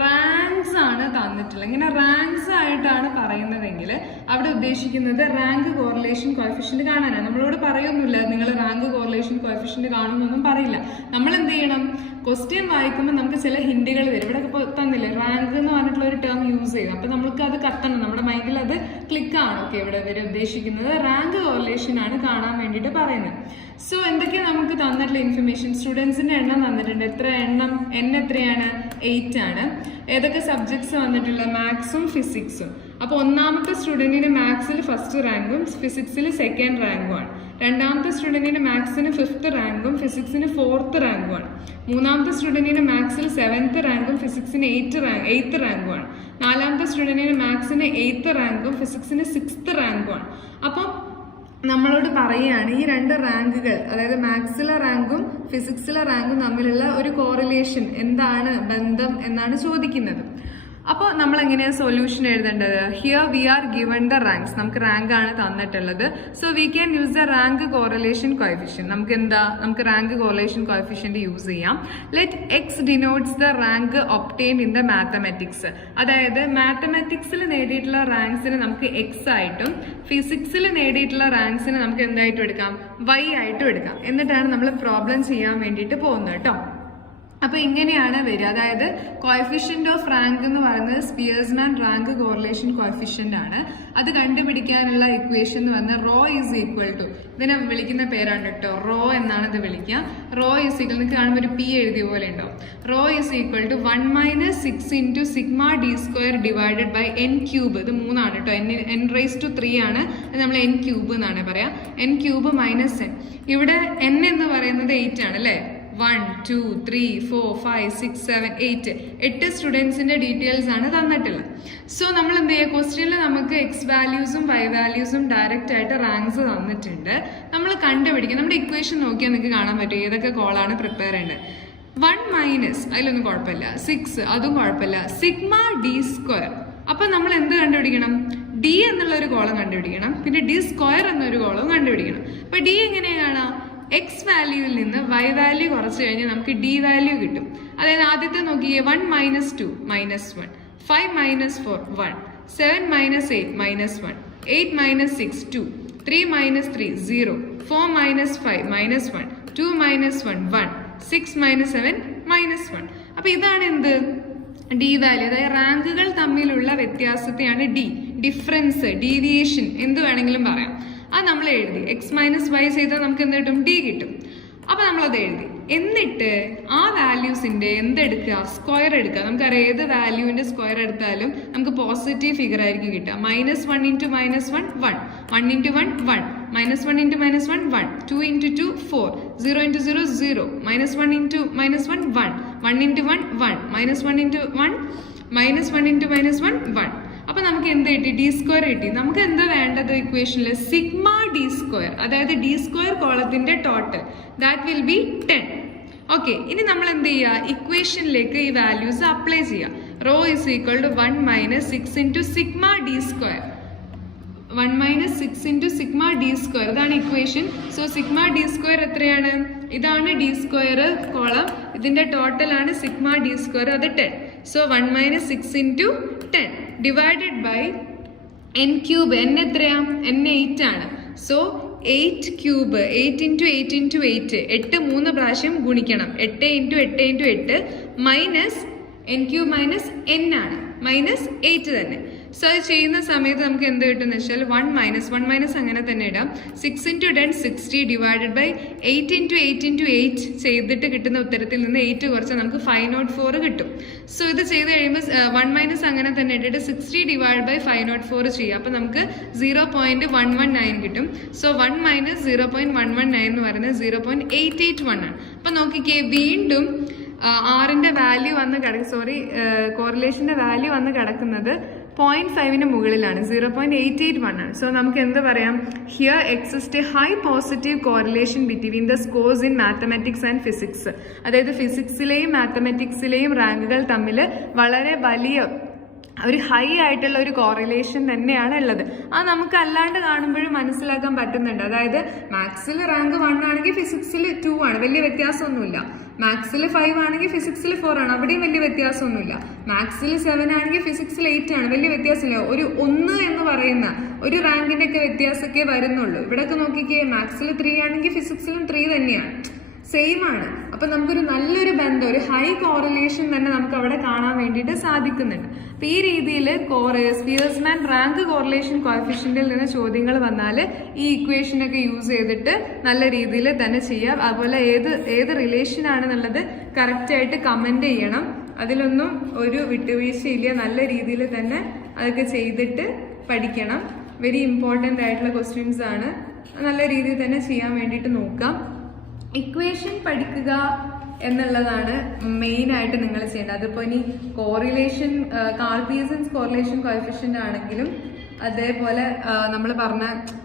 റാങ്ക്സ് ആണ് തന്നിട്ടുള്ളത്. ഇങ്ങനെ റാങ്ക്സ് ആയിട്ടാണ് പറയുന്നതെങ്കിൽ അവിടെ ഉദ്ദേശിക്കുന്നത് റാങ്ക് കോറിലേഷൻ കോഎഫിഷ്യന്റ് കാണാനാണ്. നമ്മളോട് പറയൊന്നുമില്ല നിങ്ങൾ റാങ്ക് കോറിലേഷൻ കോഎഫിഷ്യന്റ് കാണുന്നൊന്നും പറയില്ല. നമ്മൾ എന്ത് ചെയ്യണം? ക്വസ്റ്റ്യൻ വായിക്കുമ്പോൾ നമുക്ക് ചില ഹിന്റുകൾ വരും. ഇവിടെ തന്നില്ലേ റാങ്ക് എന്ന് പറഞ്ഞിട്ടുള്ള ഒരു ടേം യൂസ് ചെയ്ത്, അപ്പൊ നമുക്ക് അത് കത്തണം, നമ്മുടെ മൈൻഡിൽ അത് ക്ലിക്കാണ്. ഓക്കെ, ഇവിടെ ഇവർ ഉദ്ദേശിക്കുന്നത് റാങ്ക് കോറിലേഷൻ ആണ് കാണാൻ വേണ്ടിയിട്ട് പറയുന്നത്. സോ എന്തൊക്കെയാണ് നമുക്ക് തന്നിട്ടുള്ള ഇൻഫർമേഷൻ? സ്റ്റുഡൻസിന്റെ എണ്ണം തന്നിട്ടുണ്ട്. എത്ര എണ്ണം? എത്രയാണ്? 8 ആണ്. ഏതൊക്കെ സബ്ജക്ട്സ് വന്നിട്ടുള്ള? മാത്സും ഫിസിക്സും. അപ്പോൾ ഒന്നാമത്തെ സ്റ്റുഡന്റിന് മാത്സിൽ ഫസ്റ്റ് റാങ്കും ഫിസിക്സിൽ സെക്കൻഡ് റാങ്കുമാണ്. രണ്ടാമത്തെ സ്റ്റുഡന്റിന് മാത്സിന് 5th റാങ്കും ഫിസിക്സിന് 4th റാങ്കുമാണ്. മൂന്നാമത്തെ സ്റ്റുഡന്റിന് മാത്സിൽ 7th റാങ്കും ഫിസിക്സിന് 8th റാങ്കുമാണ്. നാലാമത്തെ സ്റ്റുഡന്റിന് മാത്സിന് 8th റാങ്കും ഫിസിക്സിന് 6th റാങ്കുമാണ്. അപ്പം നമ്മളോട് പറയുകയാണ് ഈ 2 റാങ്കുകൾ, അതായത് മാത്സിലെ റാങ്കും ഫിസിക്സിലെ റാങ്കും തമ്മിലുള്ള ഒരു കോറിലേഷൻ എന്താണ്, ബന്ധം എന്നാണ് ചോദിക്കുന്നത്. അപ്പോൾ നമ്മൾ എങ്ങനെയാണ് സൊല്യൂഷൻ എഴുതേണ്ടത്? Here we are given the ranks. നമുക്ക് റാങ്ക് ആണ് തന്നിട്ടുള്ളത്. So we can use the rank correlation coefficient. നമുക്ക് റാങ്ക് കോറിലേഷൻ കോഎഫിഷ്യന്റ് യൂസ് ചെയ്യാം. Let X denotes the rank obtained in the mathematics. അതായത് മാത്തമാറ്റിക്സിൽ നേടിയിട്ടുള്ള റാങ്ക്സിന് നമുക്ക് എക്സ് ആയിട്ടും ഫിസിക്സിൽ നേടിയിട്ടുള്ള റാങ്ക്സിന് നമുക്ക് എന്തായിട്ടും എടുക്കാം? വൈ ആയിട്ടും എടുക്കാം. എന്നിട്ടാണ് നമ്മൾ പ്രോബ്ലം ചെയ്യാൻ വേണ്ടിയിട്ട് പോകുന്നത് കേട്ടോ. അപ്പൊ ഇങ്ങനെയാണ് വരിക. അതായത് കോഎഫിഷ്യന്റ് ഓഫ് റാങ്ക് എന്ന് പറയുന്നത് സ്പിയേഴ്സ്മാൻ റാങ്ക് കോറിലേഷൻ കോഎഫിഷ്യന്റ് ആണ്. അത് കണ്ടുപിടിക്കാനുള്ള ഇക്വേഷൻ എന്ന് പറഞ്ഞാൽ റോ ഈസ് ഈക്വൽ ടു, ഇതിനെ വിളിക്കുന്ന പേരാണ് കേട്ടോ, റോ എന്നാണ് ഇത് വിളിക്കുക. റോ ഈസ് ഈക്വൽ, നിങ്ങൾക്ക് കാണുമ്പോൾ ഒരു പി എഴുതിയ പോലെ ഉണ്ടാവും. Rho is equal to 1 - 6 × sigma D square divided by n cube. ഇത് 3 ആണ് കേട്ടോ. n⁻³ ആണ്. നമ്മൾ n ക്യൂബ് എന്നാണ് പറയാ. n cube minus n. ഇവിടെ n എന്ന് പറയുന്നത് 8 ആണ് അല്ലേ. 1 2 3 4 5 6 7 8 സ്റ്റുഡൻസിന്റെ ഡീറ്റെയിൽസ് ആണ് തന്നിട്ടുള്ളത്. സോ നമ്മൾ എന്ത് ചെയ്യുക? ക്വസ്റ്റ്യനിൽ നമുക്ക് എക്സ് വാല്യൂസും വൈ വാല്യൂസും ഡയറക്റ്റ് ആയിട്ട് റാങ്ക്സ് തന്നിട്ടുണ്ട്. നമ്മൾ കണ്ടുപിടിക്കുക. നമ്മുടെ ഇക്വേഷൻ നോക്കിയാൽ നിങ്ങൾക്ക് കാണാൻ പറ്റും ഏതൊക്കെ കോളാണ് പ്രിപ്പയർ ചെയ്യേണ്ടത്. 1 - അതിലൊന്നും കുഴപ്പമില്ല, 6 അതും കുഴപ്പമില്ല, സിഗ്മ ഡി സ്ക്വയർ. അപ്പൊ നമ്മൾ എന്ത് കണ്ടുപിടിക്കണം? ഡി എന്നുള്ള ഒരു കോളം കണ്ടുപിടിക്കണം, പിന്നെ ഡി സ്ക്വയർ എന്നൊരു കോളവും കണ്ടുപിടിക്കണം. അപ്പൊ ഡി എങ്ങനെയാണ് കാണാം? എക്സ് വാല്യൂവിൽ നിന്ന് വൈ വാല്യൂ കുറച്ച് കഴിഞ്ഞാൽ നമുക്ക് ഡി വാല്യൂ കിട്ടും. അതായത് ആദ്യത്തെ നോക്കിയേ, 1 - 2 -1, 5 - 4 1, 7 - 8 -1, 8 - 6 2, 3 - 3 0, 4 - 5 -1, 2 - 1 1, 6 - 7 -1. അപ്പൊ ഇതാണ് എന്ത്? D value. അതായത് റാങ്കുകൾ തമ്മിലുള്ള വ്യത്യാസത്തെയാണ് ഡി, ഡിഫറൻസ്, ഡീവിയേഷൻ എന്ത് വേണമെങ്കിലും പറയാം. അത് നമ്മൾ എഴുതി. എക്സ് മൈനസ് വൈ ചെയ്താൽ നമുക്ക് എന്ത് കിട്ടും? ഡി കിട്ടും. അപ്പൊ നമ്മളത് എഴുതി. എന്നിട്ട് ആ വാല്യൂസിന്റെ എന്തെടുക്കുക? സ്ക്വയർ എടുക്കുക. നമുക്കറിയാം ഏത് വാല്യൂവിന്റെ സ്ക്വയർ എടുത്താലും നമുക്ക് പോസിറ്റീവ് ഫിഗർ ആയിരിക്കും കിട്ടുക. -1 × -1 1, 1 × 1 1, -1 × -1 1, 2 × 2 4, 0 × 0 0, -1 × -1 1, 1 × 1 1, -1 × 1 -1 × -1 1. അപ്പൊ നമുക്ക് എന്ത് കിട്ടി? ഡി സ്ക്വയർ കിട്ടി. നമുക്ക് എന്താ വേണ്ടത് ഇക്വേഷനിൽ? സിഗ്മ ഡി സ്ക്വയർ, അതായത് ഡി സ്ക്വയർ കോളത്തിന്റെ total, that will be 10. Okay, ഇനി നമ്മൾ എന്ത് ചെയ്യുക? ഇക്വേഷനിലേക്ക് ഈ വാല്യൂസ് അപ്ലൈ ചെയ്യുക. Rho is equal to 1 - 6 × sigma D square. 1 - 6 × sigma D square, ഇതാണ് equation. So sigma D square എത്രയാണ്? ഇതാണ് ഡി സ്ക്വയർ കോളം, ഇതിന്റെ ടോട്ടൽ ആണ് സിഗ്മ ഡി സ്ക്വയർ, അത് 10. So 1 - 6 × 10 divided by n cube. n എത്രയാ? n 8 ആണ്. So 8 cube, 8 × 8 × 8, 8 3 പ്രാവശ്യം ഗുണിക്കണം. 8 × 8 × 8 minus n cube minus n ആണ്, -8 തന്നെ. സോ അത് ചെയ്യുന്ന സമയത്ത് നമുക്ക് എന്ത് കിട്ടുമെന്ന് വെച്ചാൽ 1 - അങ്ങനെ തന്നെ ഇടാം. 6 × 10 60 ഡിവൈഡഡ് ബൈ 8 × 8 × 8 ചെയ്തിട്ട് കിട്ടുന്ന ഉത്തരത്തിൽ നിന്ന് 8 കുറച്ച് നമുക്ക് 504 കിട്ടും. സോ ഇത് ചെയ്ത് കഴിയുമ്പോൾ 1 - അങ്ങനെ തന്നെ ഇട്ടിട്ട് 60 ഡിവൈഡ് ബൈ 504 ചെയ്യാം. അപ്പൊ നമുക്ക് 0.119 കിട്ടും. സോ 1 - 0.119 എന്ന് പറയുന്നത് 0.881 ആണ്. അപ്പൊ നോക്കിക്കേ, വീണ്ടും ആറിന്റെ വാല്യൂ വന്ന് കോറിലേഷന്റെ വാല്യൂ വന്ന് കിടക്കുന്നത് 0.5 മുകളിലാണ്, 0.881 ആണ്. സോ നമുക്ക് എന്ത് പറയാം? Here exist A high positive correlation between the scores in mathematics and physics. അതായത് ഫിസിക്സിലെയും മാത്തമാറ്റിക്സിലെയും റാങ്കുകൾ തമ്മിൽ വളരെ വലിയ ഒരു ഹൈ ആയിട്ടുള്ള ഒരു കോറിലേഷൻ തന്നെയാണ് ഉള്ളത്. അത് നമുക്ക് അല്ലാണ്ട് കാണുമ്പോഴും മനസ്സിലാക്കാൻ പറ്റുന്നുണ്ട്. അതായത് മാത്സിൽ റാങ്ക് 1 ആണെങ്കിൽ ഫിസിക്സിൽ 2 ആണ്, വലിയ വ്യത്യാസമൊന്നുമില്ല. മാത്സിൽ 5 ആണെങ്കിൽ ഫിസിക്സിൽ 4 ആണ്, അവിടെയും വലിയ വ്യത്യാസമൊന്നുമില്ല. മാത്സിൽ 7 ആണെങ്കിൽ ഫിസിക്സിൽ 8 ആണ്, വലിയ വ്യത്യാസമില്ല. ഒരു 1 എന്ന് പറയുന്ന ഒരു റാങ്കിന്റെ ഒക്കെ വ്യത്യാസമൊക്കെ വരുന്നുള്ളൂ. ഇവിടെയൊക്കെ നോക്കിക്കേ, മാത്സിൽ 3 ആണെങ്കിൽ ഫിസിക്സിലും 3 തന്നെയാണ്. സെയിം ആണ്. അപ്പൊ നമുക്കൊരു നല്ലൊരു ബന്ധം, ഒരു ഹൈ കോറിലേഷൻ തന്നെ നമുക്ക് അവിടെ കാണാൻ വേണ്ടിയിട്ട് സാധിക്കുന്നുണ്ട്. അപ്പൊ ഈ രീതിയിൽ സ്പിയർസ്മാൻ റാങ്ക് കോറിലേഷൻ കോഎഫിഷ്യന്റിൽ നിന്ന് ചോദ്യങ്ങൾ വന്നാൽ ഈ ഇക്വേഷൻ ഒക്കെ യൂസ് ചെയ്തിട്ട് നല്ല രീതിയിൽ തന്നെ ചെയ്യാം. അതുപോലെ ഏത് റിലേഷൻ ആണെന്നുള്ളത് കറക്റ്റ് ആയിട്ട് കമന്റ് ചെയ്യണം. അതിലൊന്നും ഒരു വിട്ടുവീഴ്ചയില്ല. നല്ല രീതിയിൽ തന്നെ അതൊക്കെ ചെയ്തിട്ട് പഠിക്കണം. വെരി ഇമ്പോർട്ടൻ്റ് ആയിട്ടുള്ള ക്വസ്റ്റ്യൻസ് ആണ്. നല്ല രീതിയിൽ തന്നെ ചെയ്യാൻ വേണ്ടിയിട്ട് നോക്കാം. ഇക്വേഷൻ പഠിക്കുക എന്നുള്ളതാണ് മെയിൻ ആയിട്ട് നിങ്ങൾ ചെയ്യേണ്ടത്. അതിപ്പോൾ ഇനി correlation, Karl Pearson's correlation coefficient ആണെങ്കിലും അതേപോലെ നമ്മൾ പറഞ്ഞ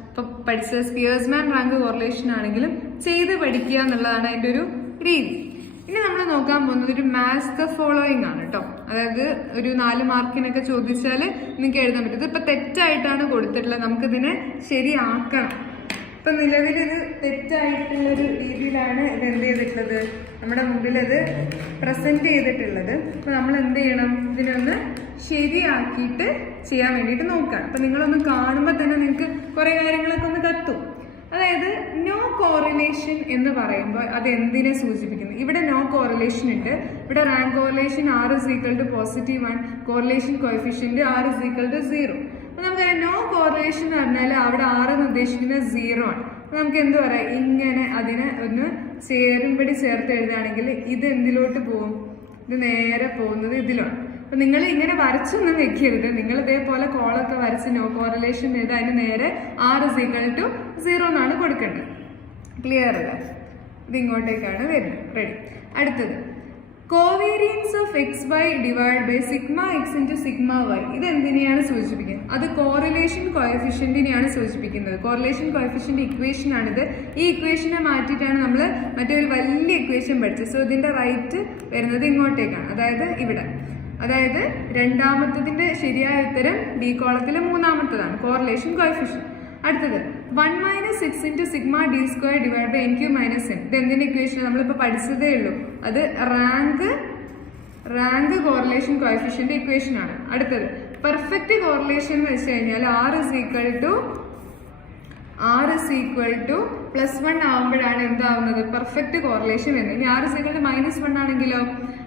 ഇപ്പൊ പഠിച്ച സ്പിയർസ്മാൻ റാങ്ക് കോറിലേഷൻ ആണെങ്കിലും ചെയ്ത് പഠിക്കുക എന്നുള്ളതാണ് അതിൻ്റെ ഒരു രീതി. ഇനി നമ്മൾ നോക്കാൻ പോകുന്നത് ഒരു മാച്ച് ദ ഫോളോയിങ് ആണ് കേട്ടോ. അതായത് ഒരു 4 മാർക്കിനൊക്കെ ചോദിച്ചാൽ നിങ്ങൾക്ക് എഴുതാൻ പറ്റും. ഇതിപ്പോൾ തെറ്റായിട്ടാണ് കൊടുത്തിട്ടുള്ളത്, നമുക്കിതിനെ ശരിയാക്കണം. ഇപ്പൊ നിലവിലൊരു തെറ്റായിട്ടുള്ളൊരു രീതിയിലാണ് ഇത് എന്ത് ചെയ്തിട്ടുള്ളത്, നമ്മുടെ മുമ്പിൽ ഇത് പ്രസന്റ് ചെയ്തിട്ടുള്ളത്. അപ്പൊ നമ്മൾ എന്ത് ചെയ്യണം, ഇതിനൊന്ന് ശരിയാക്കിയിട്ട് ചെയ്യാൻ വേണ്ടിയിട്ട് നോക്കാം. അപ്പൊ നിങ്ങളൊന്ന് കാണുമ്പോൾ തന്നെ നിങ്ങൾക്ക് കുറെ കാര്യങ്ങളൊക്കെ ഒന്ന് കത്തും. അതായത് നോ കോറിലേഷൻ എന്ന് പറയുമ്പോൾ അത് എന്തിനെ സൂചിപ്പിക്കുന്നു? ഇവിടെ നോ കോറിലേഷൻ ഉണ്ട്. ഇവിടെ rank correlation R is equal to +1, correlation coefficient R is equal to 0. അപ്പൊ നമുക്ക് നോ കോറിലേഷൻ എന്ന് പറഞ്ഞാൽ അവിടെ R എന്ന് ഉദ്ദേശിക്കുന്നത് 0 ആണ്. അപ്പൊ നമുക്ക് എന്ത് പറയാം, ഇങ്ങനെ അതിനെ ഒന്ന് ചേരുംപടി ചേർത്ത് എഴുതുകയാണെങ്കിൽ ഇത് എന്തിലോട്ട് പോകും? ഇത് നേരെ പോകുന്നത് ഇതിലാണ്. അപ്പൊ നിങ്ങൾ ഇങ്ങനെ വരച്ചൊന്നും വെക്കരുത്. നിങ്ങൾ ഇതേപോലെ കോളൊക്കെ വരച്ച് നോ കോറിലേഷൻ ചെയ്ത് അതിന് നേരെ R is equal to 0 എന്നാണ് കൊടുക്കേണ്ടത്. ക്ലിയർ അല്ലേ? ഇത് ഇങ്ങോട്ടേക്കാണ് വരുന്നത്. റെഡി. അടുത്തത് covariance of XY divide by sigma X into sigma Y. ഇത് എന്തിനെയാണ് സൂചിപ്പിക്കുന്നത്? അത് കോറിലേഷൻ കോഎഫിഷ്യന്റിനെയാണ് സൂചിപ്പിക്കുന്നത്. കോറിലേഷൻ കോഎഫിഷ്യന്റ് ഇക്വേഷൻ ആണിത്. ഈ ഇക്വേഷനെ മാറ്റിയിട്ടാണ് നമ്മൾ മറ്റൊരു വലിയ ഇക്വേഷൻ പഠിച്ചത്. സോ ഇതിന്റെ റൈറ്റ് വരുന്നത് ഇങ്ങോട്ടേക്കാണ്, അതായത് ഇവിടെ. അതായത് രണ്ടാമത്തതിന്റെ ശരിയായ ഉത്തരം ബി കോളത്തിലെ മൂന്നാമത്തതാണ് കോറിലേഷൻ കോഎഫിഷ്യന്റ്. അടുത്തത് 1 - 6 into sigma d² divide by NQ - N. ഇത് എന്തിന്റെ ഇക്വേഷൻ? നമ്മളിപ്പോൾ പഠിച്ചതേ ഉള്ളൂ. അത് റാങ്ക് കോറിലേഷൻ കോഎഫിഷ്യന്റ് ഇക്വേഷൻ ആണ്. അടുത്തത് പെർഫെക്റ്റ് കോറിലേഷൻ എന്ന് വെച്ച് കഴിഞ്ഞാൽ R is equal to +1 ആവുമ്പോഴാണ് എന്താവുന്നത്, പെർഫെക്റ്റ് കോറിലേഷൻ വരുന്നത്. ഇനി R is equal to -1 ആണെങ്കിലോ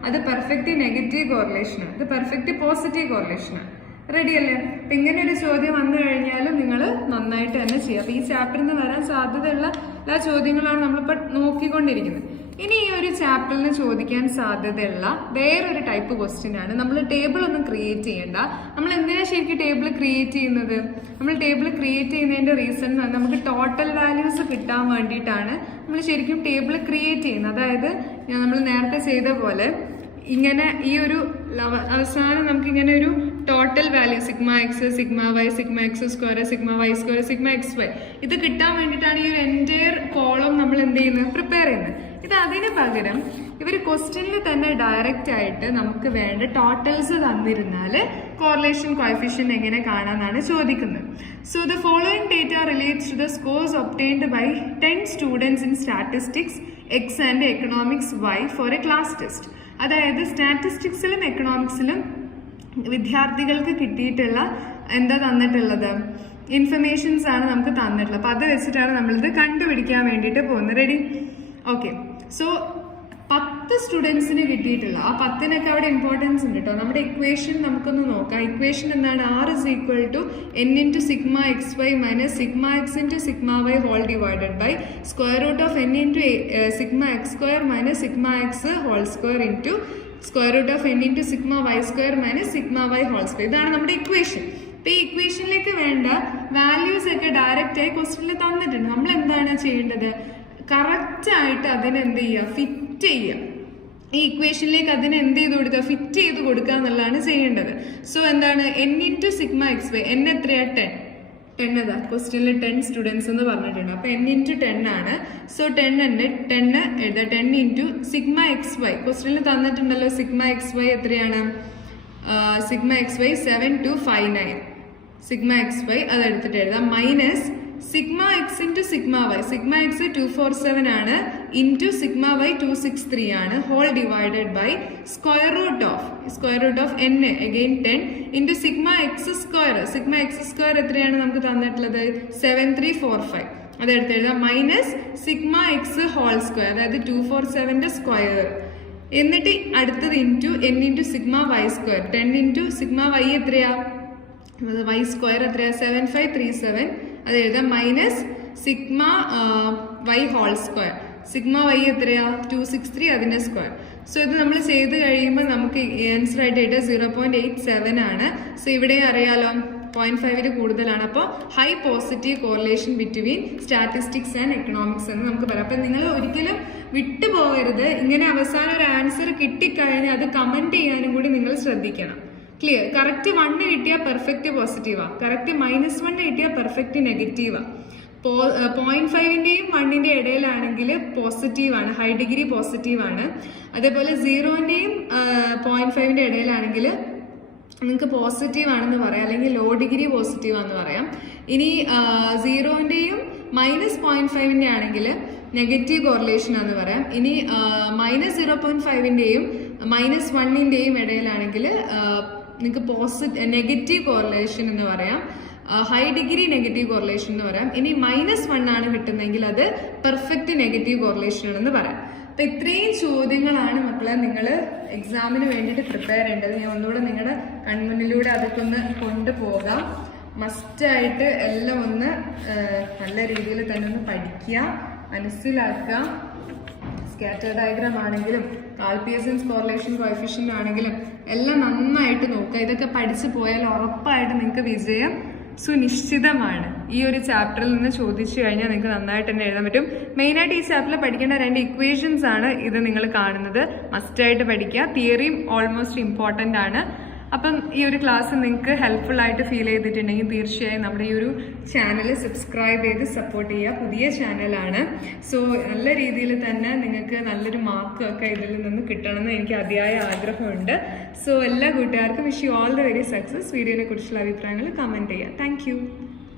അത് പെർഫെക്റ്റ് നെഗറ്റീവ് കോറിലേഷൻ ആണ്. ഇത് പെർഫെക്റ്റ് പോസിറ്റീവ് കോറിലേഷൻ ആണ്. റെഡി അല്ലേ? അപ്പൊ ഇങ്ങനെ ഒരു ചോദ്യം വന്നു കഴിഞ്ഞാലും നിങ്ങൾ നന്നായിട്ട് തന്നെ ചെയ്യുക. അപ്പൊ ഈ ചാപ്റ്ററിൽ നിന്ന് വരാൻ സാധ്യതയുള്ള എല്ലാ ചോദ്യങ്ങളാണ് നമ്മളിപ്പോൾ നോക്കിക്കൊണ്ടിരിക്കുന്നത്. ഇനി ഈ ഒരു ചാപ്റ്ററിൽ നിന്ന് ചോദിക്കാൻ സാധ്യതയുള്ള വേറൊരു ടൈപ്പ് ക്വസ്റ്റ്യൻ ആണ്. നമ്മൾ ടേബിൾ ഒന്നും ക്രിയേറ്റ് ചെയ്യണ്ട. നമ്മൾ എന്തിനാണ് ശരിക്കും ടേബിൾ ക്രിയേറ്റ് ചെയ്യുന്നത്? നമ്മൾ ടേബിൾ ക്രിയേറ്റ് ചെയ്യുന്നതിന്റെ റീസൺ നമുക്ക് ടോട്ടൽ വാല്യൂസ് കിട്ടാൻ വേണ്ടിയിട്ടാണ് നമ്മൾ ശരിക്കും ടേബിൾ ക്രിയേറ്റ് ചെയ്യുന്നത്. അതായത് നമ്മൾ നേരത്തെ ചെയ്ത പോലെ ഇങ്ങനെ ഈ ഒരു അവസാനം നമുക്ക് ഇങ്ങനെ ഒരു total value sigma X, sigma Y, sigma X², sigma Y², sigma XY ഇത് കിട്ടാൻ വേണ്ടിയിട്ടാണ് ഈ ഒരു എൻറ്റയർ കോളം നമ്മൾ എന്ത് ചെയ്യുന്നത്, പ്രിപ്പയർ ചെയ്യുന്നത്. ഇത് അതിന് പകരം ഇവർ ക്വസ്റ്റ്യനിൽ തന്നെ ഡയറക്റ്റ് ആയിട്ട് നമുക്ക് വേണ്ട ടോട്ടൽസ് തന്നിരുന്നാൽ കോറിലേഷൻ കോഎഫിഷ്യന്റ് എങ്ങനെ കാണാമെന്നാണ് ചോദിക്കുന്നത്. So the following data relates to the scores obtained by 10 students in statistics X and economics Y for a class test. അതായത് സ്റ്റാറ്റിസ്റ്റിക്സിലും എക്കണോമിക്സിലും വിദ്യാർത്ഥികൾക്ക് കിട്ടിയിട്ടുള്ള എന്താ തന്നിട്ടുള്ളത്, ഇൻഫർമേഷൻസ് ആണ് നമുക്ക് തന്നിട്ടുള്ളത്. അപ്പൊ അത് വെച്ചിട്ടാണ് നമ്മളിത് കണ്ടുപിടിക്കാൻ വേണ്ടിയിട്ട് പോകുന്നത്. റെഡി? ഓക്കെ. സോ 10 സ്റ്റുഡൻസിന് കിട്ടിയിട്ടുള്ള ആ 10നൊക്കെ അവിടെ ഇമ്പോർട്ടൻസ് ഉണ്ട് കേട്ടോ. നമ്മുടെ ഇക്വേഷൻ നമുക്കൊന്ന് നോക്കാം. ഇക്വേഷൻ എന്താണ്? R is equal to N into sigma XY minus sigma X into sigma Y whole divided by square root of N into sigma X² minus sigma X whole square into square root of N into sigma Y² minus sigma Y whole square. ഇതാണ് നമ്മുടെ equation. അപ്പൊ ഈ ഇക്വേഷനിലേക്ക് വേണ്ട values ഒക്കെ direct ആയി ക്വസ്റ്റ്യനിൽ തന്നിട്ടുണ്ട്. നമ്മൾ എന്താണ് ചെയ്യേണ്ടത്? കറക്റ്റ് ആയിട്ട് അതിനെ എന്ത് ചെയ്യുക, ഫിറ്റ് ചെയ്യുക. ഈ ഇക്വേഷനിലേക്ക് അതിനെ എന്ത് ചെയ്ത് കൊടുക്കുക, ഫിറ്റ് ചെയ്ത് കൊടുക്കുക എന്നുള്ളതാണ് ചെയ്യേണ്ടത്. സോ എന്താണ്, N into sigma XY, N എത്രയാ? 10 അതാ ക്വസ്റ്റ്യനിൽ 10 സ്റ്റുഡൻസ് എന്ന് പറഞ്ഞിട്ടുണ്ട്. അപ്പൊ N into 10 ആണ്. സോ 10 ഉണ്ട്, 10 എഴുതാം. 10 into സിഗ്മ XY ക്വസ്റ്റ്യനിൽ തന്നിട്ടുണ്ടല്ലോ. സിഗ്മ XY എത്രയാണ്? Sigma XY 7259. സിഗ്മ XY അത് എടുത്തിട്ട് എഴുതാം. Minus sigma X into sigma Y. Sigma X 247 ആണ്, ഇൻറ്റു സിഗ്മ Y 263 ആണ്, whole divided by square root of N again 10 into sigma X². Sigma X² എത്രയാണ് നമുക്ക് തന്നിട്ടുള്ളത്? 7345. അതെടുത്ത് എഴുതാം. Minus sigma x whole square, അതായത് 247ന്റെ സ്ക്വയർ. എന്നിട്ട് അടുത്തത് into n into sigma Y square. 10 into sigma y എത്രയാ, വൈ സ്ക്വയർ എത്രയാ, 7537. അത് എഴുതാം. Minus sigma y whole square. Sigma y എത്രയാ, 263, അതിന്റെ സ്ക്വയർ. സോ ഇത് നമ്മൾ ചെയ്ത് കഴിയുമ്പോൾ നമുക്ക് ആൻസർ ആയിട്ട് എഴുതാം 0.87 ആണ്. സോ ഇവിടെ അറിയാലോ 0.5 കൂടുതലാണ്. അപ്പോൾ high positive correlation between statistics and economics എന്ന് നമുക്ക് പറയാം. അപ്പം നിങ്ങൾ ഒരിക്കലും വിട്ടുപോകരുത്. ഇങ്ങനെ അവസാനം ഒരു ആൻസർ കിട്ടിക്കഴിഞ്ഞാൽ അത് കമന്റ് ചെയ്യാനും കൂടി നിങ്ങൾ ശ്രദ്ധിക്കണം. ക്ലിയർ? കറക്റ്റ് 1 കിട്ടിയാൽ പെർഫെക്റ്റ് പോസിറ്റീവാ, കറക്റ്റ് -1 കിട്ടിയാൽ പെർഫെക്റ്റ് നെഗറ്റീവാ. 0.5ന്റെയും 1ന്റെയും ഇടയിലാണെങ്കിൽ പോസിറ്റീവാണ്, ഹൈ ഡിഗ്രി പോസിറ്റീവാണ്. അതേപോലെ 0ന്റെയും 0.5ന്റെ ഇടയിലാണെങ്കിൽ നിങ്ങൾക്ക് പോസിറ്റീവ് ആണെന്ന് പറയാം, അല്ലെങ്കിൽ ലോ ഡിഗ്രി പോസിറ്റീവ് ആണെന്ന് പറയാം. ഇനി 0ന്റെയും -0.5ന്റെ ആണെങ്കിൽ നെഗറ്റീവ് കോറിലേഷൻ ആണെന്ന് പറയാം. ഇനി -0.5ന്റെയും -1ന്റെയും ഇടയിലാണെങ്കിൽ നിങ്ങൾക്ക് നെഗറ്റീവ് കോറിലേഷൻ എന്ന് പറയാം, ഹൈ ഡിഗ്രി നെഗറ്റീവ് കോറിലേഷൻ എന്ന് പറയാം. ഇനി -1 ആണ് കിട്ടുന്നതെങ്കിൽ അത് പെർഫെക്റ്റ് നെഗറ്റീവ് കോറിലേഷൻ ആണെന്ന് പറയാം. അപ്പൊ ഇത്രയും ചോദ്യങ്ങളാണ് മക്കളെ നിങ്ങൾ എക്സാമിന് വേണ്ടിയിട്ട് പ്രിപ്പയർ ചെയ്യേണ്ടത്. ഞാൻ ഒന്നുകൂടെ നിങ്ങളുടെ കൺമുന്നിലൂടെ അതൊക്കെ ഒന്ന് കൊണ്ടുപോകാം. മസ്റ്റായിട്ട് എല്ലാം ഒന്ന് നല്ല രീതിയിൽ തന്നെ ഒന്ന് പഠിക്കുക, മനസ്സിലാക്കുക. സ്കാറ്റർ ഡയഗ്രാം ആണെങ്കിലും കാൽപിയസൻസ് കോറിലേഷൻ കോഎഫിഷ്യന്റ് ആണെങ്കിലും എല്ലാം നന്നായിട്ട് നോക്കുക. ഇതൊക്കെ പഠിച്ചു പോയാൽ ഉറപ്പായിട്ട് നിങ്ങൾക്ക് വിജയം സുനിശ്ചിതമാണ്. ഈ ഒരു ചാപ്റ്ററിൽ നിന്ന് ചോദിച്ചു കഴിഞ്ഞാൽ നിങ്ങൾക്ക് നന്നായിട്ട് തന്നെ എഴുതാൻ പറ്റും. മെയിനായിട്ട് ഈ ചാപ്റ്ററിൽ പഠിക്കേണ്ട 2 ഇക്വേഷൻസ് ആണ് ഇത് നിങ്ങൾ കാണുന്നത്. മസ്റ്റായിട്ട് പഠിക്കുക. തിയറിയും ഓൾമോസ്റ്റ് ഇമ്പോർട്ടൻ്റ് ആണ്. അപ്പം ഈ ഒരു ക്ലാസ് നിങ്ങൾക്ക് ഹെൽപ്ഫുൾ ആയിട്ട് ഫീൽ ചെയ്തിട്ടുണ്ടെങ്കിൽ തീർച്ചയായും നമ്മുടെ ഈ ഒരു ചാനൽ സബ്സ്ക്രൈബ് ചെയ്ത് സപ്പോർട്ട് ചെയ്യുക. പുതിയ ചാനലാണ്. സോ നല്ല രീതിയിൽ തന്നെ നിങ്ങൾക്ക് നല്ലൊരു മാർക്ക് ഒക്കെ ഇതിൽ നിന്ന് കിട്ടണമെന്ന് എനിക്ക് അതിയായ ആഗ്രഹമുണ്ട്. സോ എല്ലാ കൂട്ടുകാർക്കും wish you all the very success. വീഡിയോനെ കുറിച്ചുള്ള അഭിപ്രായങ്ങൾ കമൻറ്റ് ചെയ്യുക. താങ്ക്